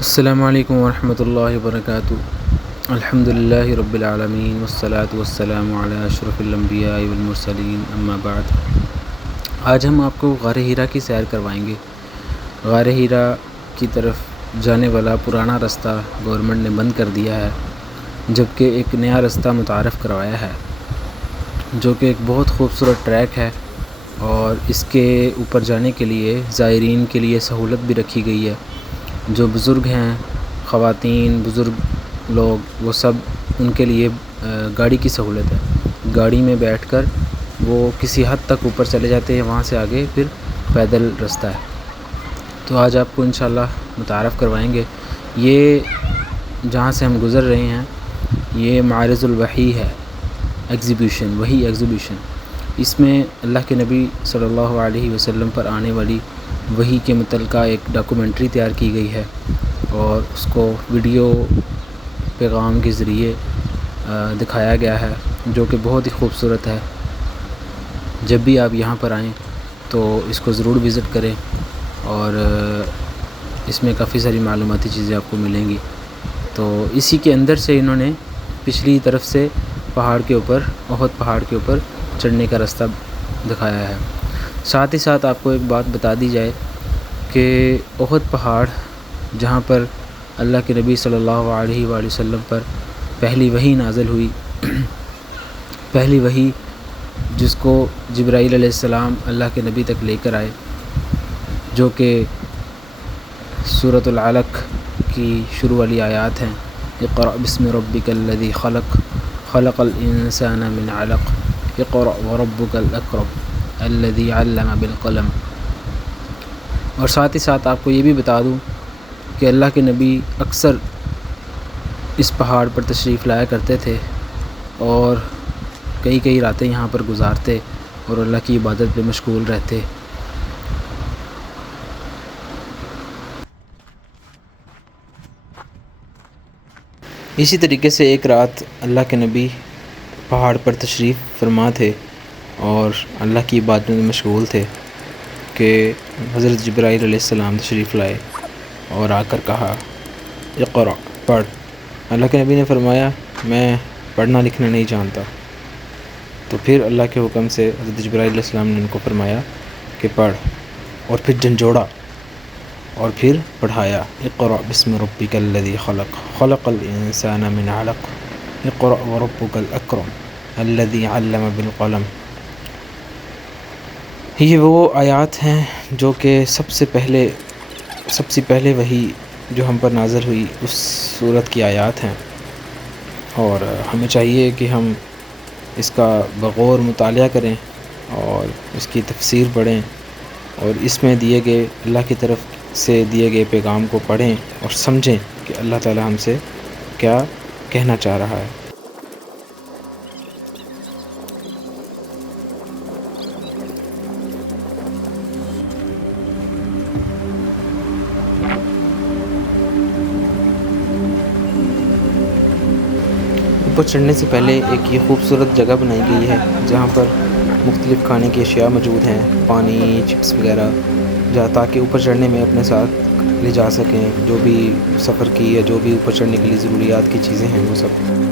السلام علیکم ورحمۃ اللہ وبرکاتہ۔ الحمد للہ رب العالمین والصلاة والسلام علی اشرف الانبیاء والمرسلین، اما بعد۔ آج ہم آپ کو غار حرا کی سیر کروائیں گے۔ غار حرا کی طرف جانے والا پرانا رستہ گورنمنٹ نے بند کر دیا ہے، جبکہ ایک نیا رستہ متعارف کروایا ہے، جو کہ ایک بہت خوبصورت ٹریک ہے، اور اس کے اوپر جانے کے لیے زائرین کے لیے سہولت بھی رکھی گئی ہے۔ جو بزرگ ہیں، خواتین، بزرگ لوگ، وہ سب ان کے لیے گاڑی کی سہولت ہے۔ گاڑی میں بیٹھ کر وہ کسی حد تک اوپر چلے جاتے ہیں، وہاں سے آگے پھر پیدل رستہ ہے۔ تو آج آپ کو انشاءاللہ متعارف کروائیں گے۔ یہ جہاں سے ہم گزر رہے ہیں، یہ معرض الوحی ہے، ایگزیبیشن، وحی ایگزیبیشن۔ اس میں اللہ کے نبی صلی اللہ علیہ وسلم پر آنے والی وحی کے متعلقہ ایک ڈاکومنٹری تیار کی گئی ہے، اور اس کو ویڈیو پیغام کے ذریعے دکھایا گیا ہے، جو کہ بہت ہی خوبصورت ہے۔ جب بھی آپ یہاں پر آئیں تو اس کو ضرور وزٹ کریں، اور اس میں کافی ساری معلوماتی چیزیں آپ کو ملیں گی۔ تو اسی کے اندر سے انہوں نے پچھلی طرف سے پہاڑ کے اوپر، احد پہاڑ کے اوپر چڑھنے کا رستہ دکھایا ہے۔ ساتھ ہی ساتھ آپ کو ایک بات بتا دی جائے کہ احد پہاڑ، جہاں پر اللہ کے نبی صلی اللہ علیہ وآلہ وسلم پر پہلی وحی نازل ہوئی، پہلی وحی جس کو جبرائیل علیہ السلام اللہ کے نبی تک لے کر آئے، جو کہ سورۃ العلق کی شروع والی آیات ہیں۔ اقرأ بسم ربک الذی خلق، خلق الانسان من علق، اقرأ وربک الاکرم الذی علم بالقلم۔ اور ساتھ ہی ساتھ آپ کو یہ بھی بتا دوں کہ اللہ کے نبی اکثر اس پہاڑ پر تشریف لایا کرتے تھے، اور کئی راتیں یہاں پر گزارتے اور اللہ کی عبادت پہ مشغول رہتے۔ اسی طریقے سے ایک رات اللہ کے نبی پہاڑ پر تشریف فرما تھے اور اللہ کی عبادت میں مشغول تھے کہ حضرت جبرائیل علیہ السلام تشریف لائے اور آ کر کہا، اقرأ، پڑھ۔ اللہ کے نبی نے فرمایا، میں پڑھنا لکھنا نہیں جانتا۔ تو پھر اللہ کے حکم سے حضرت جبرائیل علیہ السلام نے ان کو فرمایا کہ پڑھ، اور پھر جھنجھوڑا اور پھر پڑھایا، اقرأ بسم ربک الذی خلق، خلق الانسان من علق، اقرأ وربک الاکرم الذی علم بالقلم۔ یہ وہ آیات ہیں جو کہ سب سے پہلے وحی جو ہم پر نازل ہوئی اس سورت کی آیات ہیں، اور ہمیں چاہیے کہ ہم اس کا بغور مطالعہ کریں اور اس کی تفسیر پڑھیں، اور اس میں دیے گئے اللہ کی طرف سے دیے گئے پیغام کو پڑھیں اور سمجھیں کہ اللہ تعالی ہم سے کیا کہنا چاہ رہا ہے۔ اوپر چڑھنے سے پہلے ایک یہ خوبصورت جگہ بنائی گئی ہے، جہاں پر مختلف کھانے کی اشیاء موجود ہیں، پانی، چپس وغیرہ، جہاں تاکہ اوپر چڑھنے میں اپنے ساتھ لے جا سکیں جو بھی سفر کی یا جو بھی اوپر چڑھنے کے لیے ضروریات کی چیزیں ہیں، وہ سب۔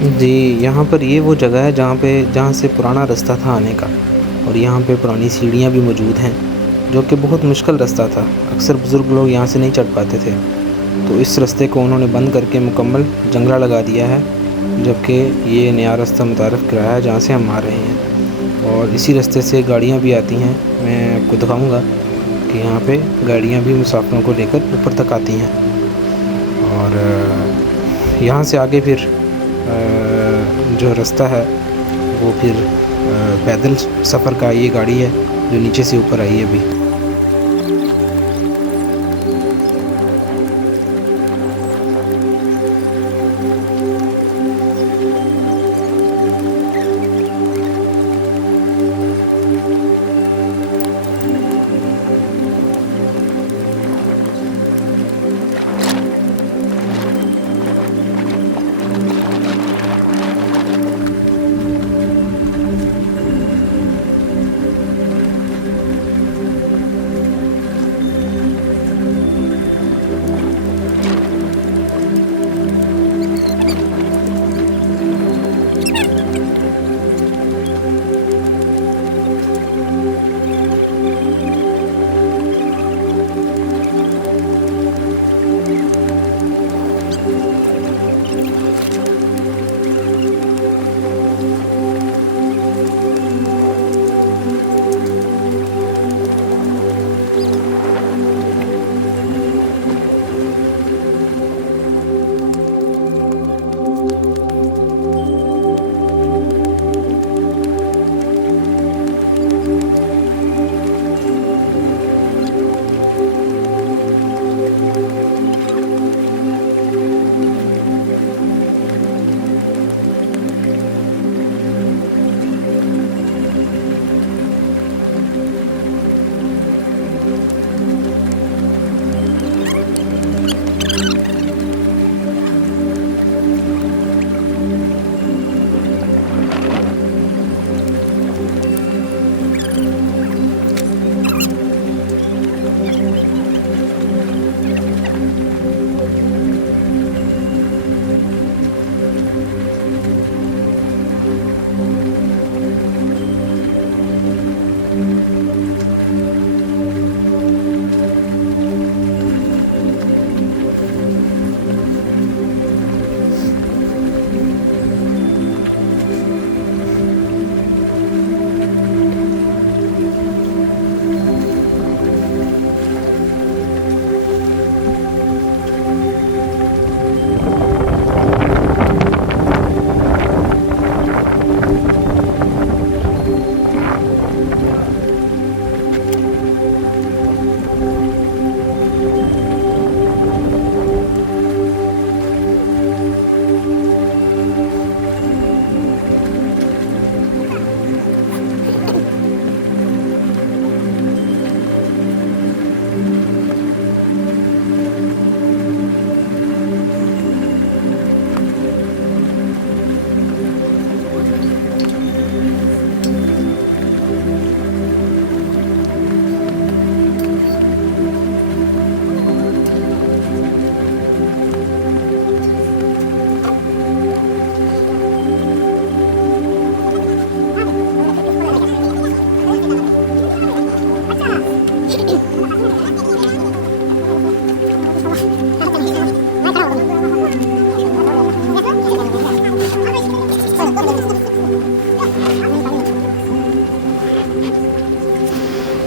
جی، یہاں پر یہ وہ جگہ ہے جہاں سے پرانا رستہ تھا آنے کا، اور یہاں پہ پرانی سیڑھیاں بھی موجود ہیں، جو کہ بہت مشکل رستہ تھا۔ اکثر بزرگ لوگ یہاں سے نہیں چڑھ پاتے تھے، تو اس رستے کو انہوں نے بند کر کے مکمل جنگلہ لگا دیا ہے، جبکہ یہ نیا رستہ متعارف کرایا ہے جہاں سے ہم آ رہے ہیں، اور اسی رستے سے گاڑیاں بھی آتی ہیں۔ میں آپ کو دکھاؤں گا کہ یہاں پہ گاڑیاں بھی مسافروں کو لے کر اوپر تک آتی ہیں، اور یہاں سے آگے پھر جو رستہ ہے وہ پھر پیدل سفر کا یہ گاڑی ہے جو نیچے سے اوپر آئی ہے ابھی۔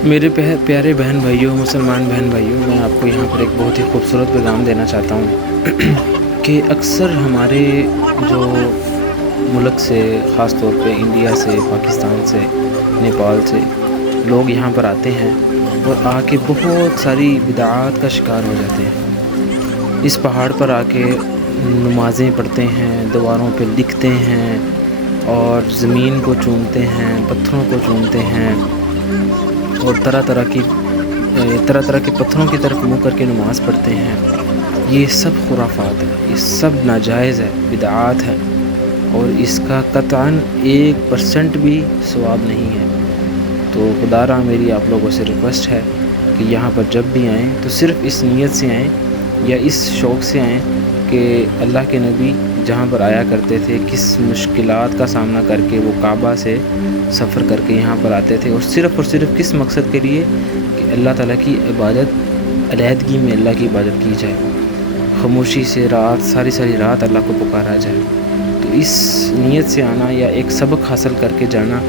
میرے پیارے بہن بھائیوں، مسلمان بہن بھائیوں، میں آپ کو یہاں پر ایک بہت ہی خوبصورت پیغام دینا چاہتا ہوں کہ اکثر ہمارے جو ملک سے، خاص طور پہ انڈیا سے، پاکستان سے، نیپال سے لوگ یہاں پر آتے ہیں اور آ کے بہت ساری بدعات کا شکار ہو جاتے ہیں۔ اس پہاڑ پر آ کے نمازیں پڑھتے ہیں، دیواروں پہ لکھتے ہیں اور زمین کو چومتے ہیں، پتھروں کو چومتے ہیں اور طرح طرح کے پتھروں کی طرف منہ کر کے نماز پڑھتے ہیں۔ یہ سب خرافات ہے، یہ سب ناجائز ہے، بدعات ہے، اور اس کا قطعاً 1% بھی ثواب نہیں ہے۔ تو خدا را میری آپ لوگوں سے ریکویسٹ ہے کہ یہاں پر جب بھی آئیں تو صرف اس نیت سے آئیں یا اس شوق سے آئیں کہ اللہ کے نبی جہاں پر آیا کرتے تھے، کس مشکلات کا سامنا کر کے وہ کعبہ سے سفر کر کے یہاں پر آتے تھے، اور صرف کس مقصد کے لیے کہ اللہ تعالیٰ کی عبادت، علیحدگی میں اللہ کی عبادت کی جائے، خاموشی سے ساری رات اللہ کو پکارا جائے۔ تو اس نیت سے آنا یا ایک سبق حاصل کر کے جانا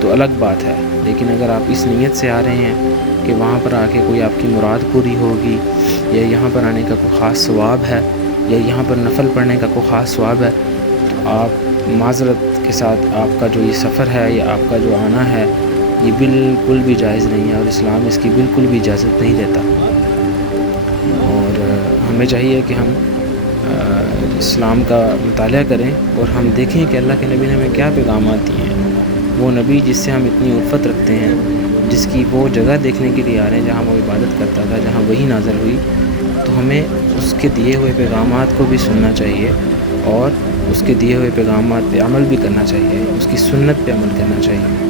تو الگ بات ہے، لیکن اگر آپ اس نیت سے آ رہے ہیں کہ وہاں پر آ کے کوئی آپ کی مراد پوری ہوگی، یا یہاں پر آنے کا کوئی خاص ثواب ہے، یا یہاں پر نفل پڑھنے کا کوئی خاص ثواب ہے، تو آپ معذرت کے ساتھ آپ کا جو یہ سفر ہے یا آپ کا جو آنا ہے یہ بالکل بھی جائز نہیں ہے، اور اسلام اس کی بالکل بھی اجازت نہیں دیتا۔ اور ہمیں چاہیے کہ ہم اسلام کا مطالعہ کریں اور ہم دیکھیں کہ اللہ کے نبی نے ہمیں کیا پیغامات دیے ہیں۔ وہ نبی جس سے ہم اتنی الفت رکھتے ہیں، جس کی وہ جگہ دیکھنے کے لیے آ رہے ہیں جہاں وہ عبادت کرتا تھا، جہاں وہی نازل ہوئی، تو ہمیں اس کے دیے ہوئے پیغامات کو بھی سننا چاہیے، اور اس کے دیے ہوئے پیغامات پہ عمل بھی کرنا چاہیے، اس کی سنت پہ عمل کرنا چاہیے۔